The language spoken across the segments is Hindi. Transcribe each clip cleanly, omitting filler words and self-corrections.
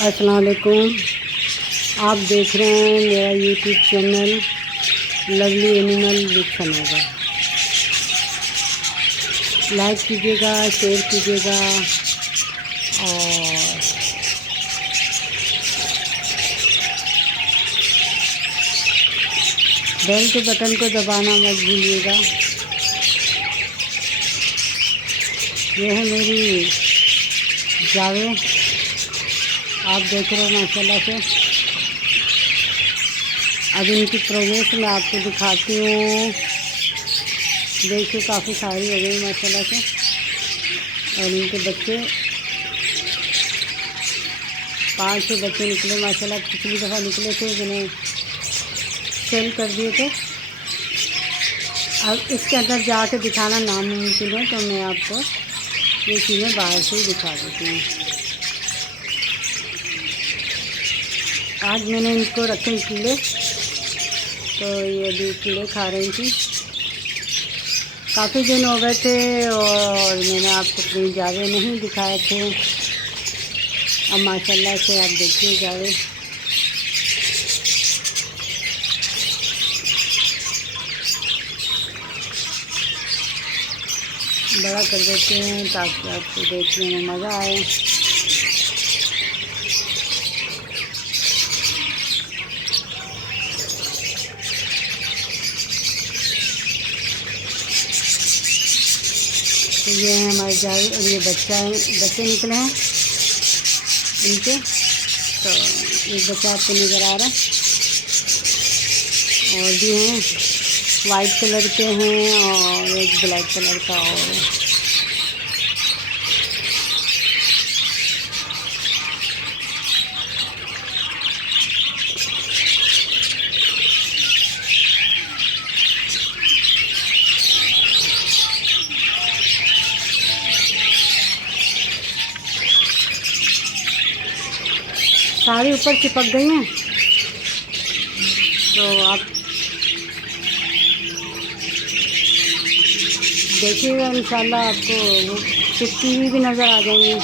अस्सलाम वालेकुम। आप देख रहे हैं मेरा YouTube channel lovely animal with Sanobar. Like कीजिएगा, शेयर कीजिएगा और बेल के बटन को दबाना मत भूलिएगा। ये है मेरी जावे, आप देख रहे हो माशाल्लाह से। अब इनकी प्रोग्रेस मैं आपको दिखाती हूँ। देखिए काफ़ी सारी हो गई माशाल्लाह से। और इनके बच्चे 5-6 बच्चे निकले माशाल्लाह। पिछली दफ़ा निकले थे, मैंने सेल कर दिए थे। अब इसके अंदर जाके दिखाना नामुमकिन है, तो मैं आपको ये चीज़ें बाहर से ही दिखा देती हूँ। आज मैंने इनको रखे कीड़े, तो ये भी कीड़े खा रही थी। काफ़ी दिन हो गए थे और मैंने आपको अपनी जावे नहीं दिखाए थे। अब माशाल्लाह से आप देखिए जावे। बड़ा कर देते हैं ताकि आपको देखने में मज़ा आए। तो ये है हमारे जावे और ये बच्चे निकले हैं इनके। तो एक बच्चा आपको नज़र आ रहा है और भी हैं, वाइट कलर के हैं और एक ब्लैक कलर का और है। सारी ऊपर चिपक गई हैं, तो आप देखिएगा इंशाल्लाह आपको वो चिपकी हुई भी नज़र आ जाएंगी।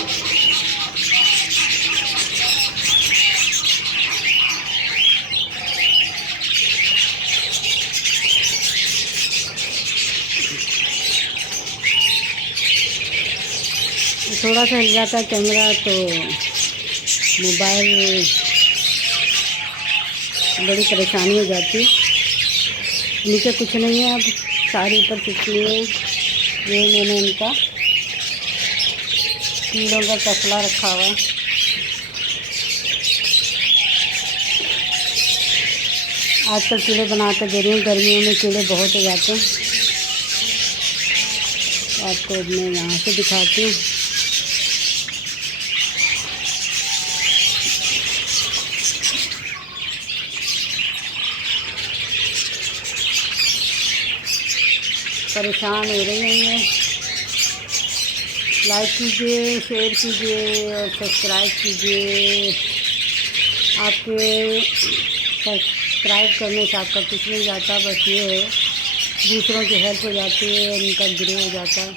थोड़ा सा हिल जाता है कैमरा तो मोबाइल बड़ी परेशानी हो जाती है। नीचे कुछ नहीं है, अब सारे ऊपर चिपकी है। ये मैंने इनका कीड़ों का तसला रखा हुआ है। आजकल कीड़े बना कर दे रही हूँ, गर्मियों में कीड़े बहुत हो जाते हैं। तो आपको मैं यहाँ से दिखाती हूँ। परेशान हो रही हैं ये। लाइक कीजिए, शेयर कीजिए और सब्सक्राइब कीजिए। आपके सब्सक्राइब करने से आपका कुछ नहीं जाता, बस ये है दूसरों की हेल्प हो जाती है, उनका ग्रो हो जाता है।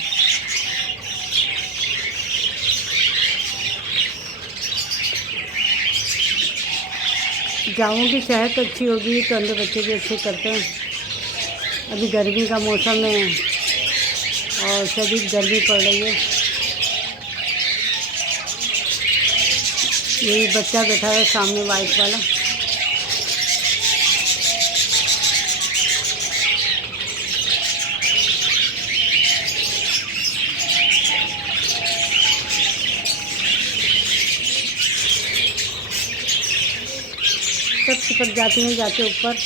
गाँवों की सेहत अच्छी होगी तो अंदर बच्चे भी अच्छे करते हैं। अभी गर्मी का मौसम है और शदीद गर्मी पड़ रही है। यही बच्चा बैठा है सामने वाइट वाला। सब चिपक जाती हैं जाके ऊपर,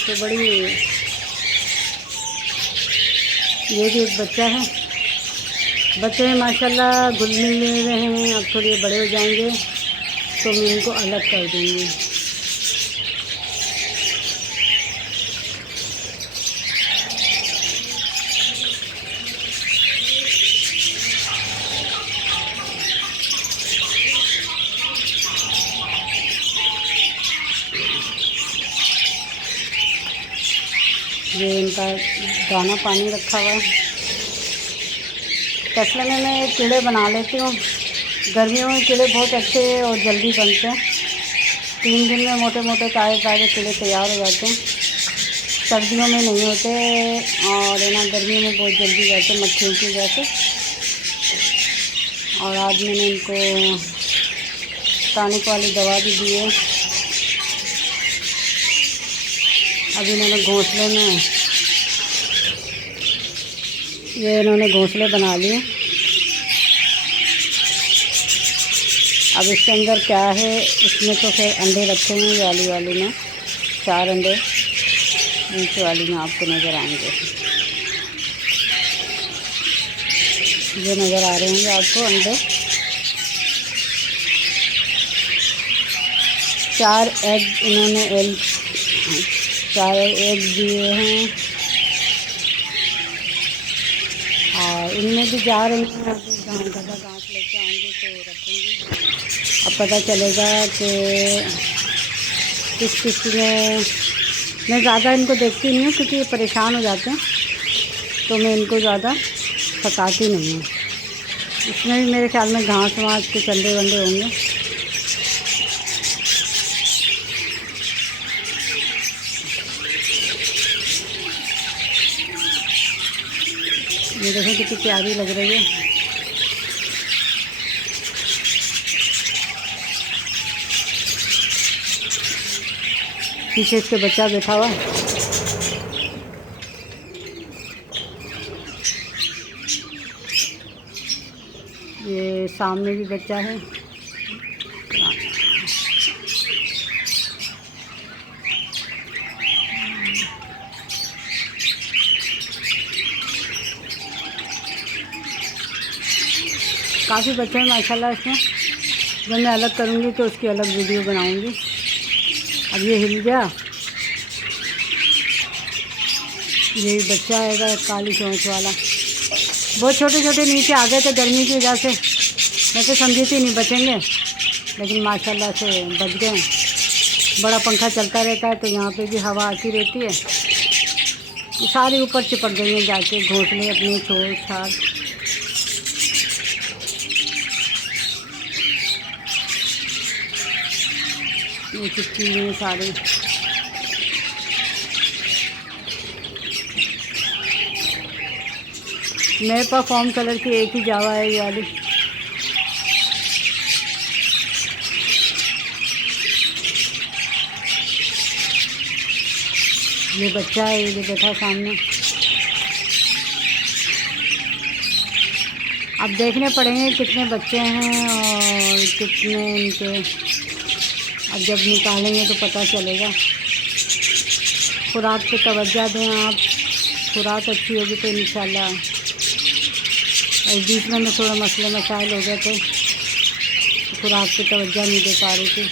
तो बड़ी। ये भी एक बच्चा है। बच्चे माशाल्लाह घुल मिल रहे हैं। अब थोड़ी बड़े हो जाएंगे तो मैं इनको अलग कर दूँगी। ये इनका दाना पानी रखा हुआ है। तसले में मैं कीड़े बना लेती हूँ, गर्मियों में कीड़े बहुत अच्छे और जल्दी बनते हैं। 3 दिन में मोटे मोटे ताज़े ताज़े कीड़े तैयार हो जाते हैं। सर्दियों में नहीं होते और है ना, गर्मियों में बहुत जल्दी रहते मक्खियों की वजह से। और आज मैंने इनको टॉनिक वाली दवा भी दी है। अभी इन्होंने घोंसले में इन्होंने घोंसले बना लिए। अब इसके अंदर क्या है, इसमें तो फिर अंडे रखे हैं वाली में 4 अंडे नीचे वाली में आपको नज़र आएंगे। ये नज़र आ रहे होंगे आपको अंडे। 4 एग इन्होंने 4 एग दिए हैं और इनमें भी जा रही हैं। अभी गाँठ लेके आऊँगी तो रखूँगी। अब पता चलेगा कि किस में। मैं ज़्यादा इनको देखती नहीं हूँ क्योंकि ये परेशान हो जाते हैं, तो मैं इनको ज़्यादा सताती नहीं हूँ। इसमें भी मेरे ख्याल में घास वास कुछ अंडे वंडे होंगे। ये देखें कितनी प्यारी लग रही है। पीछे इसके बच्चा बैठा हुआ। ये सामने भी बच्चा है। काफ़ी बच्चे हैं माशाल्लाह इसमें। जब मैं अलग करूँगी तो उसकी अलग वीडियो बनाऊँगी। अब ये हिल गया। ये बच्चा आएगा काली चोंच वाला। बहुत छोटे छोटे नीचे आ गए थे गर्मी की वजह से। मैं तो समझी थी नहीं बचेंगे, लेकिन माशाल्लाह से बच गए। बड़ा पंखा चलता रहता है तो यहाँ पे भी हवा आती रहती है। ये सारी ऊपर चिपक गई हैं जाके घोंसले अपने छोड़ छाड़। ये चिपकी हुई हैं सारी। मेरे पास फॉर्म कलर की एक ही जावा है ये वाली। ये बच्चा है, ये बैठा सामने। अब देखने पड़ेंगे कितने बच्चे हैं और कितने इनके। अब जब निकालेंगे तो पता चलेगा। खुराक पे तवज्जो दें आप। खुराक अच्छी होगी तो इंशाल्लाह। और बीच में थोड़ा मसले मसाइल हो गए थे, खुराक पे तवज्जो नहीं दे पा रही थी।